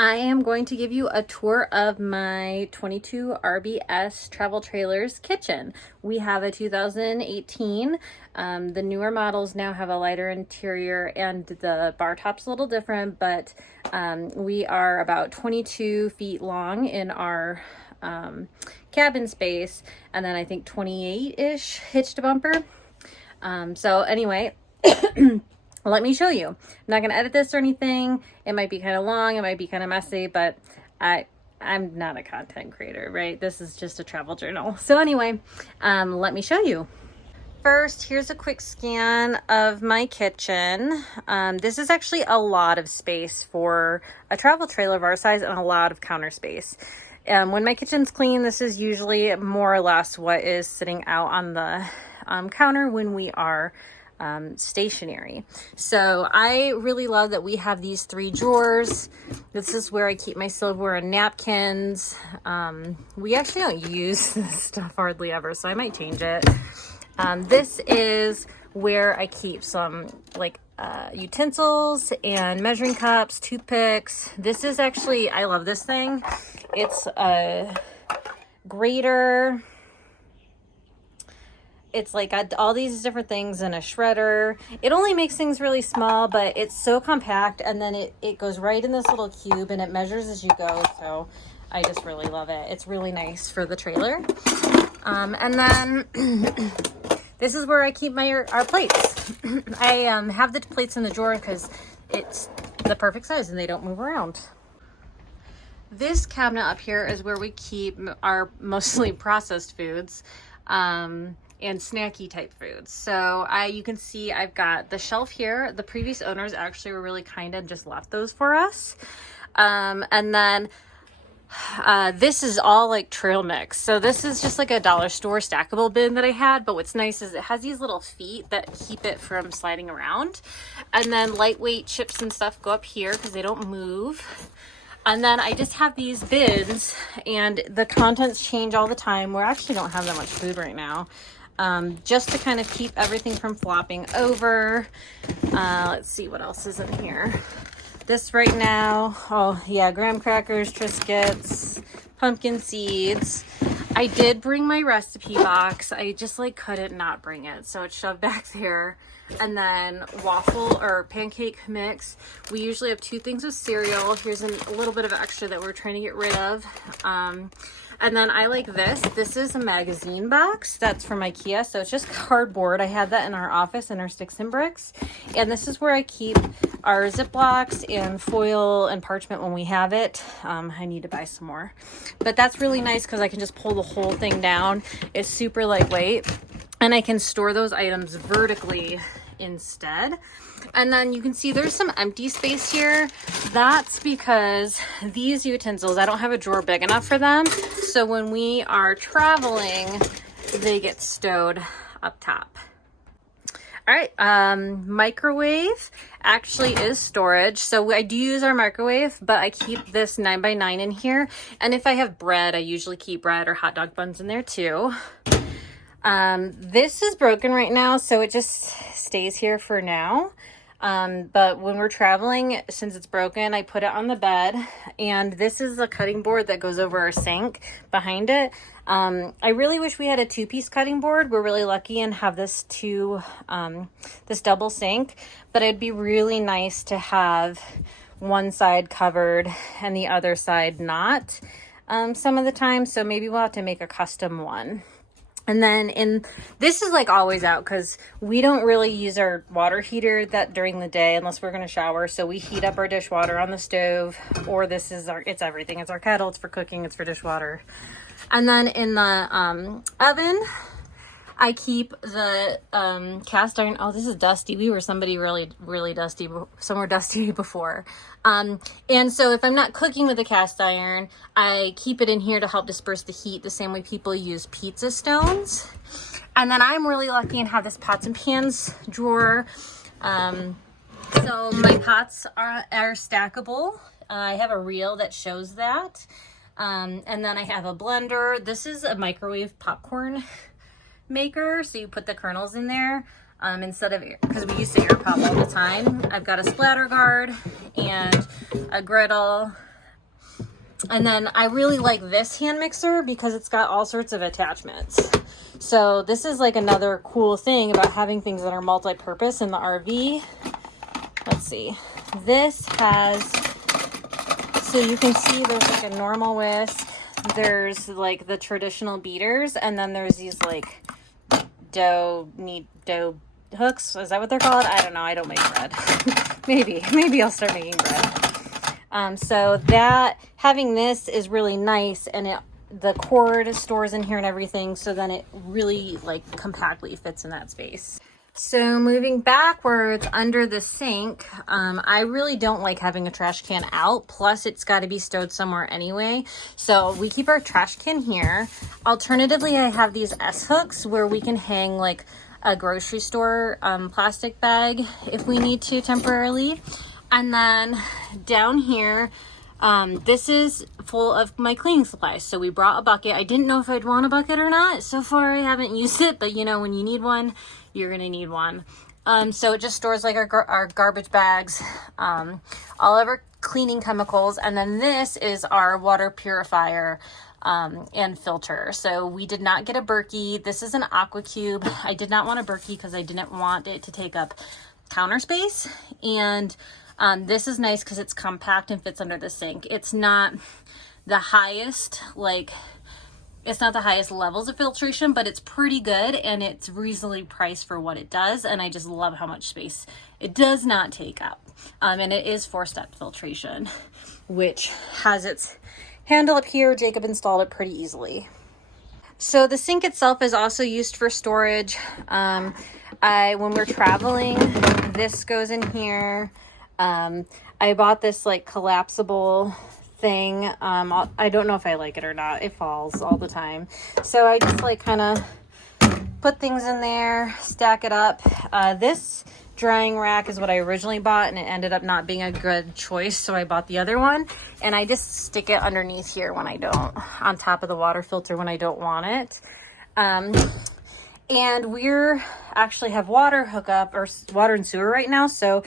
I am going to give you a tour of my 22 RBS Travel Trailers kitchen. We have a 2018. The newer models now have a lighter interior and the bar top's a little different, but we are about 22 feet long in our cabin space, and then I think 28-ish hitched a bumper. So anyway, let me show you. I'm not going to edit this or anything. It might be kind of long. It might be kind of messy, but I'm not a content creator, right? This is just a travel journal. So anyway, let me show you. First, here's a quick scan of my kitchen. This is actually a lot of space for a travel trailer of our size and a lot of counter space. When my kitchen's clean, this is usually more or less what is sitting out on the counter when we are stationary. So I really love that we have these 3 drawers. This is where I keep my silverware and napkins. We actually don't use this stuff hardly ever, so I might change it. This is where I keep some utensils and measuring cups, toothpicks. This is actually, I love this thing. It's a grater. It's like got all these different things in a shredder. It only makes things really small, but it's so compact, and then it goes right in this little cube and it measures as you go. So I just really love it. It's really nice for the trailer. And then this is where I keep our plates. I have the plates in the drawer because it's the perfect size and they don't move around. This cabinet up here is where we keep our mostly processed foods. And snacky type foods. So you can see I've got the shelf here. The previous owners actually were really kind and just left those for us. And then this is all like trail mix. So this is just like a dollar store stackable bin that I had, but what's nice is it has these little feet that keep it from sliding around. And then lightweight chips and stuff go up here because they don't move. And then I just have these bins, and the contents change all the time. We actually don't have that much food right now. Just to kind of keep everything from flopping over. Let's see what else is in here. This right now, oh yeah, graham crackers, Triscuits, pumpkin seeds. I did bring my recipe box. I just couldn't not bring it, so it's shoved back there. And then waffle or pancake mix. We usually have 2 things of cereal. Here's a little bit of extra that we're trying to get rid of. And then I like this. This is a magazine box. That's from IKEA. So it's just cardboard. I had that in our office in our sticks and bricks. And this is where I keep our Ziplocs and foil and parchment when we have it. I need to buy some more. But that's really nice because I can just pull the whole thing down. It's super lightweight. And I can store those items vertically instead. And then you can see there's some empty space here. That's because these utensils, I don't have a drawer big enough for them. So when we are traveling, they get stowed up top. All right, microwave actually is storage. So I do use our microwave, but I keep this 9x9 in here. And if I have bread, I usually keep bread or hot dog buns in there too. This is broken right now, so it just stays here for now. But when we're traveling, since it's broken, I put it on the bed, and this is a cutting board that goes over our sink behind it. I really wish we had a 2-piece cutting board. We're really lucky and have this this double sink, but it'd be really nice to have one side covered and the other side not, some of the time. So maybe we'll have to make a custom one. And then this is always out because we don't really use our water heater that during the day unless we're going to shower. So we heat up our dishwater on the stove, or this is it's everything. It's our kettle. It's for cooking. It's for dishwater. And then in the oven, I keep the cast iron. Oh, this is dusty. We were somebody really, really dusty, somewhere dusty before. And so if I'm not cooking with the cast iron, I keep it in here to help disperse the heat the same way people use pizza stones. And then I'm really lucky and have this pots and pans drawer. So my pots are stackable. I have a reel that shows that. And then I have a blender. This is a microwave popcorn maker, so you put the kernels in there instead of, because we used to air pop all the time. I've got a splatter guard and a griddle, And then I really like this hand mixer because it's got all sorts of attachments. So this is like another cool thing about having things that are multi-purpose in the RV. Let's see. This has, so you can see there's like a normal whisk. There's like the traditional beaters, and then there's these like dough hooks. Is that what they're called? I don't know. I don't make bread. maybe I'll start making bread. So that, having this is really nice, and the cord stores in here and everything, so then it really like compactly fits in that space. So moving backwards under the sink, I really don't like having a trash can out, plus it's got to be stowed somewhere anyway. So we keep our trash can here. Alternatively, I have these S hooks where we can hang like a grocery store plastic bag if we need to temporarily. And then down here, this is full of my cleaning supplies. So we brought a bucket. I didn't know if I'd want a bucket or not. So far I haven't used it, but you know, when you need one, you're gonna need one. So it just stores like our garbage bags, all of our cleaning chemicals. And then this is our water purifier and filter. So we did not get a Berkey. This is an Aqua Cube. I did not want a Berkey because I didn't want it to take up counter space. And this is nice because it's compact and fits under the sink. It's not the highest, it's not the highest levels of filtration, but it's pretty good and it's reasonably priced for what it does. And I just love how much space it does not take up. And it is 4-step filtration, which has its handle up here. Jacob installed it pretty easily. So the sink itself is also used for storage. When we're traveling, this goes in here. I bought this like collapsible thing. I don't know if I like it or not. It falls all the time. So I just like kind of put things in there, stack it up. This drying rack is what I originally bought, and it ended up not being a good choice. So I bought the other one, and I just stick it underneath here when I don't, on top of the water filter when I don't want it. And we're actually have water hookup or water and sewer right now. So,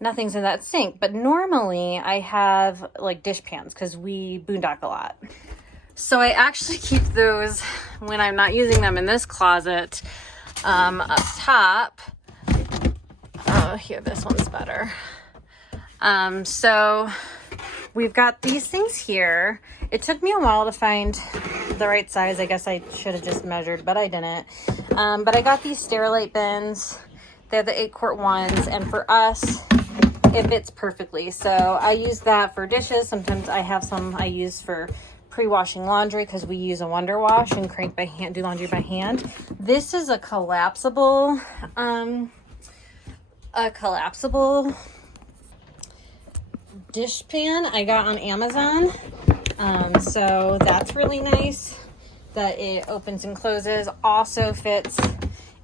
nothing's in that sink, but normally I have like dish pans because we boondock a lot. So I actually keep those when I'm not using them in this closet, up top. Oh, here, this one's better. So we've got these things here. It took me a while to find the right size. I guess I should have just measured, but I didn't. But I got these Sterilite bins. They're the 8-quart ones, and for us, it fits perfectly. So I use that for dishes. Sometimes I have some I use for pre-washing laundry because we use a Wonder Wash and crank by hand, do laundry by hand. This is a collapsible dish pan I got on Amazon. So that's really nice that it opens and closes. Also fits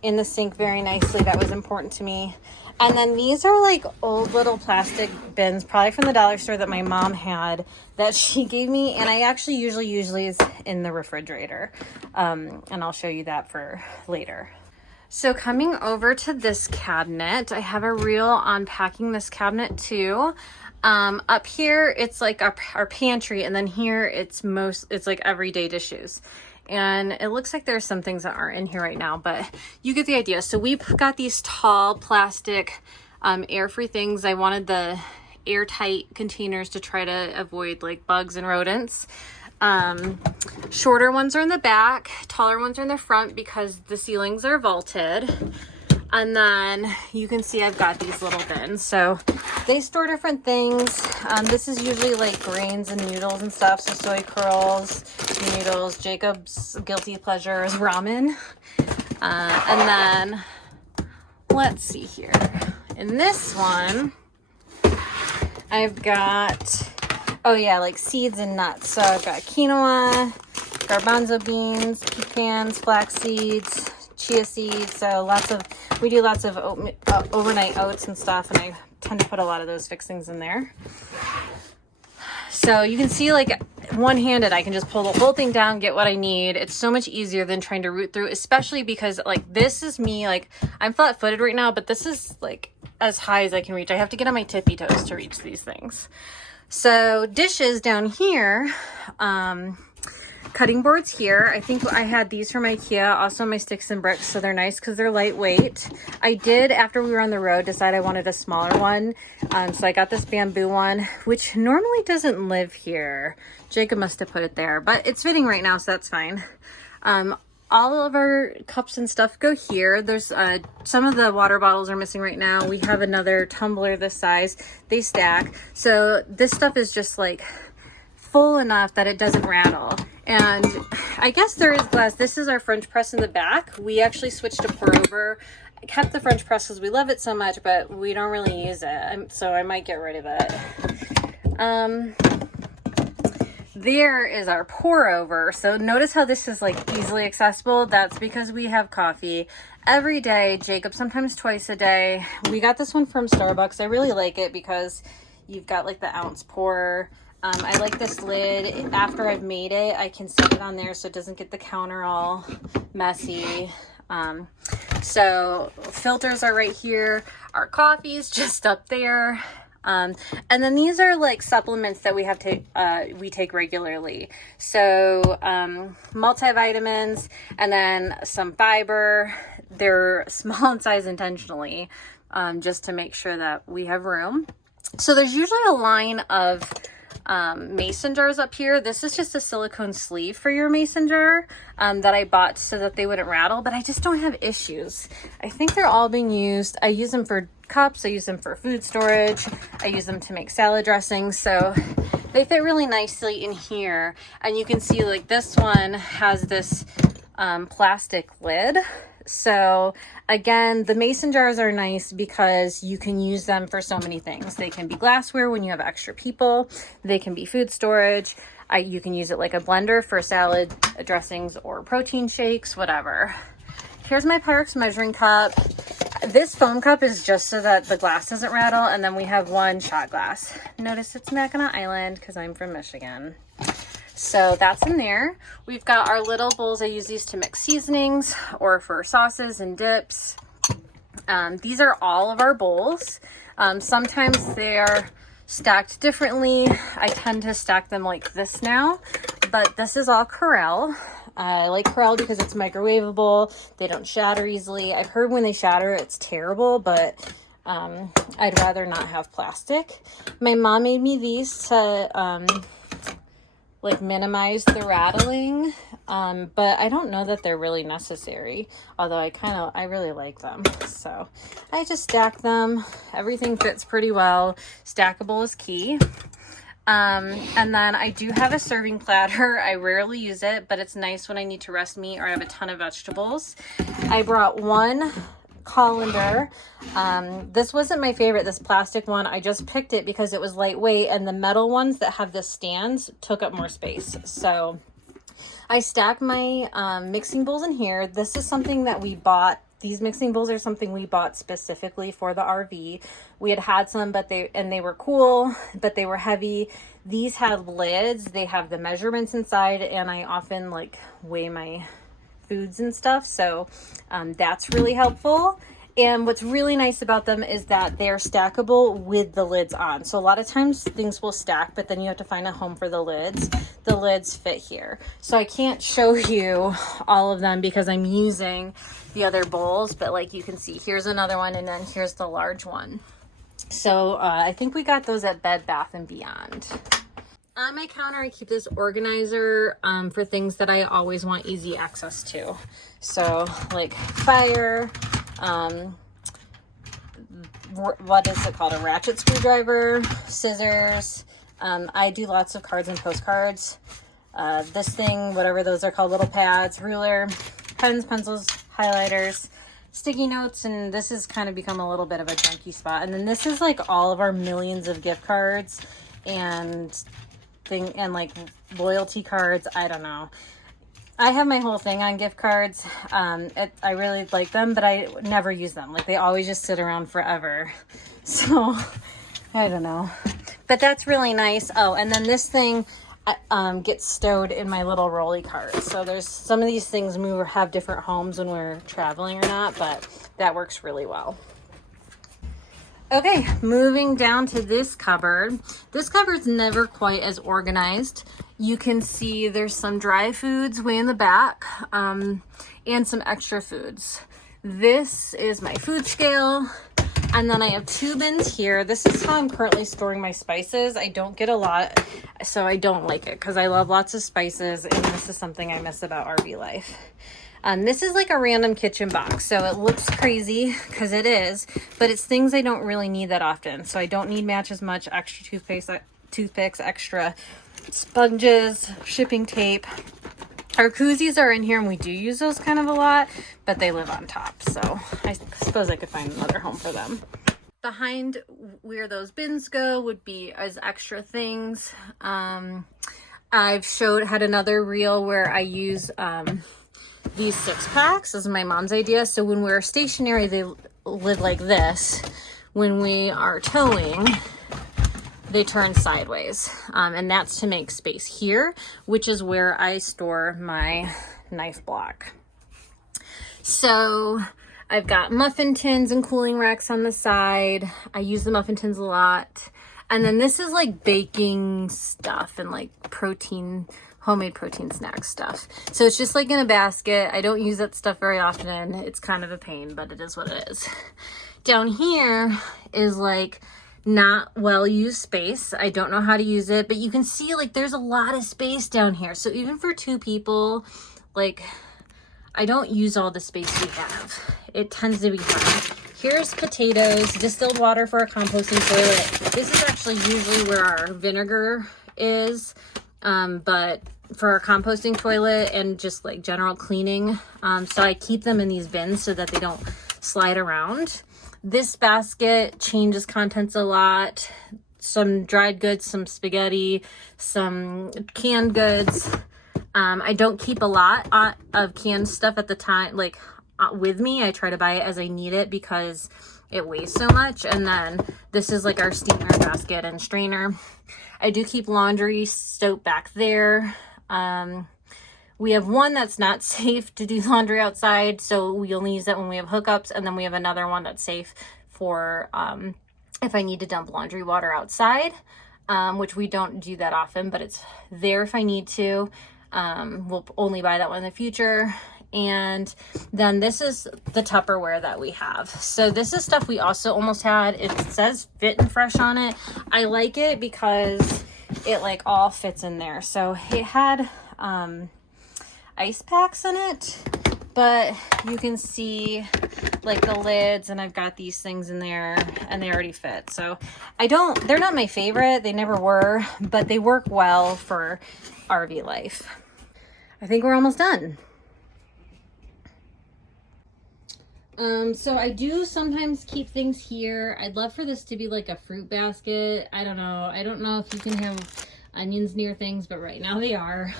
in the sink very nicely. That was important to me. And then these are like old little plastic bins, probably from the dollar store that my mom had that she gave me. And I actually usually use these in the refrigerator. And I'll show you that for later. So coming over to this cabinet, I have a reel on packing this cabinet too. Up here, it's like our pantry. And then here it's like everyday dishes. And it looks like there's some things that aren't in here right now, but you get the idea. So we've got these tall plastic air-free things. I wanted the airtight containers to try to avoid like bugs and rodents. Shorter ones are in the back, taller ones are in the front because the ceilings are vaulted. And then you can see I've got these little bins. So they store different things. This is usually like grains and noodles and stuff. So soy curls, noodles. Jacob's guilty pleasure is ramen. And then let's see here. In this one, I've got, oh yeah, like seeds and nuts. So I've got quinoa, garbanzo beans, pecans, flax seeds, chia seeds. So we do lots of overnight oats and stuff, and I tend to put a lot of those fixings in there. So you can see like one-handed, I can just pull the whole thing down, get what I need. It's so much easier than trying to root through, especially because like this is me, like I'm flat-footed right now, but this is like as high as I can reach. I have to get on my tippy toes to reach these things. So dishes down here, cutting boards here. I think I had these from IKEA, also my sticks and bricks, so they're nice because they're lightweight. I did, after we were on the road, decide I wanted a smaller one, so I got this bamboo one, which normally doesn't live here. Jacob must have put it there, but it's fitting right now, so that's fine. All of our cups and stuff go here. There's some of the water bottles are missing right now. We have another tumbler this size. They stack. So this stuff is just like full enough that it doesn't rattle. And I guess there is glass. This is our French press in the back. We actually switched to pour over. I kept the French press because we love it so much, but we don't really use it. So I might get rid of it. There is our pour over. So notice how this is like easily accessible. That's because we have coffee every day. Jacob sometimes twice a day. We got this one from Starbucks. I really like it because you've got like the ounce pour. I like this lid. After I've made it, I can set it on there so it doesn't get the counter all messy. So filters are right here. Our coffee is just up there. And then these are like supplements that we have to, we take regularly. So, multivitamins and then some fiber. They're small in size intentionally, just to make sure that we have room. So there's usually a line of, mason jars up here. This is just a silicone sleeve for your mason jar, that I bought so that they wouldn't rattle, but I just don't have issues. I think they're all being used. I use them for cups. I use them for food storage. I use them to make salad dressings. So they fit really nicely in here. And you can see like this one has this plastic lid. So again, the mason jars are nice because you can use them for so many things. They can be glassware when you have extra people. They can be food storage. You can use it like a blender for salad dressings or protein shakes, whatever. Here's my Pyrex measuring cup. This foam cup is just so that the glass doesn't rattle. And then we have one shot glass. Notice it's Mackinac Island because I'm from Michigan. So that's in there. We've got our little bowls. I use these to mix seasonings or for sauces and dips. These are all of our bowls. Sometimes they're stacked differently. I tend to stack them like this now, but this is all Corelle. I like Corelle because it's microwavable. They don't shatter easily. I've heard when they shatter, it's terrible, but I'd rather not have plastic. My mom made me these to like minimize the rattling, but I don't know that they're really necessary, although I really like them. So I just stack them. Everything fits pretty well. Stackable is key. And then I do have a serving platter. I rarely use it, but it's nice when I need to rest meat or I have a ton of vegetables. I brought one colander. This wasn't my favorite, this plastic one. I just picked it because it was lightweight, and the metal ones that have the stands took up more space. So I stack my mixing bowls in here. This is something that we bought. These mixing bowls are something we bought specifically for the RV. We had some, but they were cool, but they were heavy. These have lids. They have the measurements inside, and I often like weigh my foods and stuff. So that's really helpful. And what's really nice about them is that they're stackable with the lids on. So a lot of times things will stack, but then you have to find a home for the lids. The lids fit here. So I can't show you all of them because I'm using the other bowls, but like you can see, here's another one, and then here's the large one. So I think we got those at Bed Bath & Beyond. On my counter, I keep this organizer for things that I always want easy access to. So like fire, what is it called? A ratchet screwdriver, scissors. I do lots of cards and postcards. This thing, whatever those are called, little pads, ruler, pens, pencils, highlighters, sticky notes, and this has kind of become a little bit of a junky spot. And then this is like all of our millions of gift cards and like loyalty cards. I don't know. I have my whole thing on gift cards. I really like them, but I never use them. Like they always just sit around forever. So I don't know, but that's really nice. Oh, and then this thing gets stowed in my little rolly cart. So there's some of these things have different homes when we're traveling or not, but that works really well. Okay, moving down to this cupboard. This cupboard's never quite as organized. You can see there's some dry foods way in the back, and some extra foods. This is my food scale. And then I have 2 bins here. This is how I'm currently storing my spices. I don't get a lot, so I don't like it because I love lots of spices, and this is something I miss about RV life. This is like a random kitchen box, so it looks crazy because it is, but it's things I don't really need that often. So I don't need match as much, extra toothpicks, extra sponges, shipping tape. Our koozies are in here, and we do use those kind of a lot, but they live on top, so I suppose I could find another home for them. Behind where those bins go would be as extra things. I've had another reel where I use these 6-packs. This is my mom's idea. So when we're stationary, they live like this. When we are towing, they turn sideways, and that's to make space here, which is where I store my knife block. So I've got muffin tins and cooling racks on the side. I use the muffin tins a lot. And then this is like baking stuff and like homemade protein snack stuff. So it's just like in a basket. I don't use that stuff very often. It's kind of a pain, but it is what it is. Down here is like not well used space. I don't know how to use it, but you can see like there's a lot of space down here. So even for 2 people, like I don't use all the space we have. It tends to be fun. Here's potatoes, distilled water for a composting toilet. This is actually usually where our vinegar is, but for our composting toilet and just like general cleaning. So I keep them in these bins so that they don't slide around. This basket changes contents a lot. Some dried goods, some spaghetti, some canned goods. I don't keep a lot of canned stuff at the time, like with me. I try to buy it as I need it because it weighs so much. And then this is like our steamer basket and strainer. I do keep laundry soap back there. We have one that's not safe to do laundry outside, so we only use that when we have hookups, and then we have another one that's safe for if I need to dump laundry water outside, which we don't do that often, but it's there if I need to. We'll only buy that one in the future. And then this is the Tupperware that we have. So this is stuff we also almost had. It says Fit and Fresh on it. I like it because it like all fits in there. So it had ice packs in it, but you can see like the lids, and I've got these things in there and they already fit. So they're not my favorite. They never were, but they work well for RV life. I think we're almost done. So I do sometimes keep things here. I'd love for this to be like a fruit basket. I don't know. I don't know if you can have onions near things, but right now they are.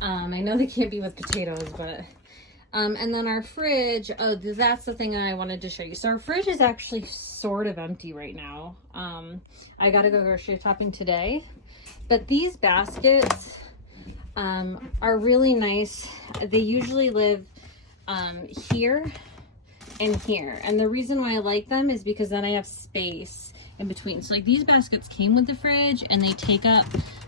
I know they can't be with potatoes, but, and then our fridge, oh, that's the thing I wanted to show you. So our fridge is actually sort of empty right now. I gotta go grocery shopping today, but these baskets, are really nice. They usually live, here and here. And the reason why I like them is because then I have space in between. So like these baskets came with the fridge and they take up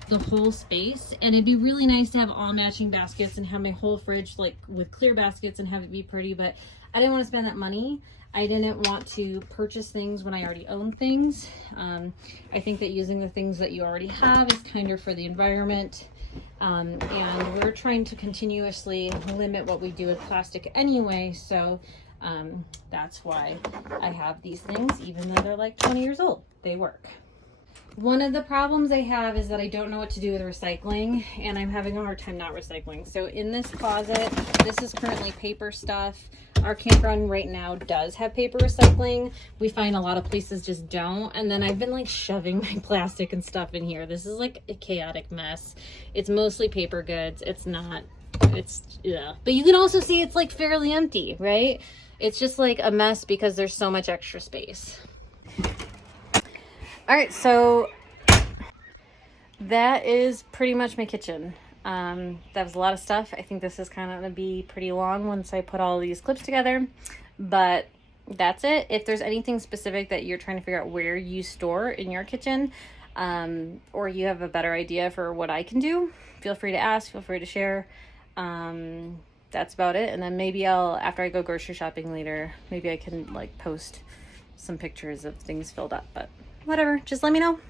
the whole space, and it'd be really nice to have all matching baskets and have my whole fridge like with clear baskets and have it be pretty, but I didn't want to spend that money. I didn't want to purchase things when I already own things. I think that using the things that you already have is kinder for the environment. And we're trying to continuously limit what we do with plastic anyway, so that's why I have these things, even though they're like 20 years old. They work. One of the problems I have is that I don't know what to do with recycling, and I'm having a hard time not recycling. So in this closet, this is currently paper stuff. Our campground right now does have paper recycling. We find a lot of places just don't. And then I've been like shoving my plastic and stuff in here. This is like a chaotic mess. It's mostly paper goods. Yeah. But you can also see it's like fairly empty, right? It's just like a mess because there's so much extra space. All right, so that is pretty much my kitchen. That was a lot of stuff. I think this is kind of going to be pretty long once I put all these clips together, but that's it. If there's anything specific that you're trying to figure out where you store in your kitchen, or you have a better idea for what I can do, feel free to ask, feel free to share. That's about it. And then maybe after I go grocery shopping later, maybe I can like post some pictures of things filled up, but whatever, just let me know.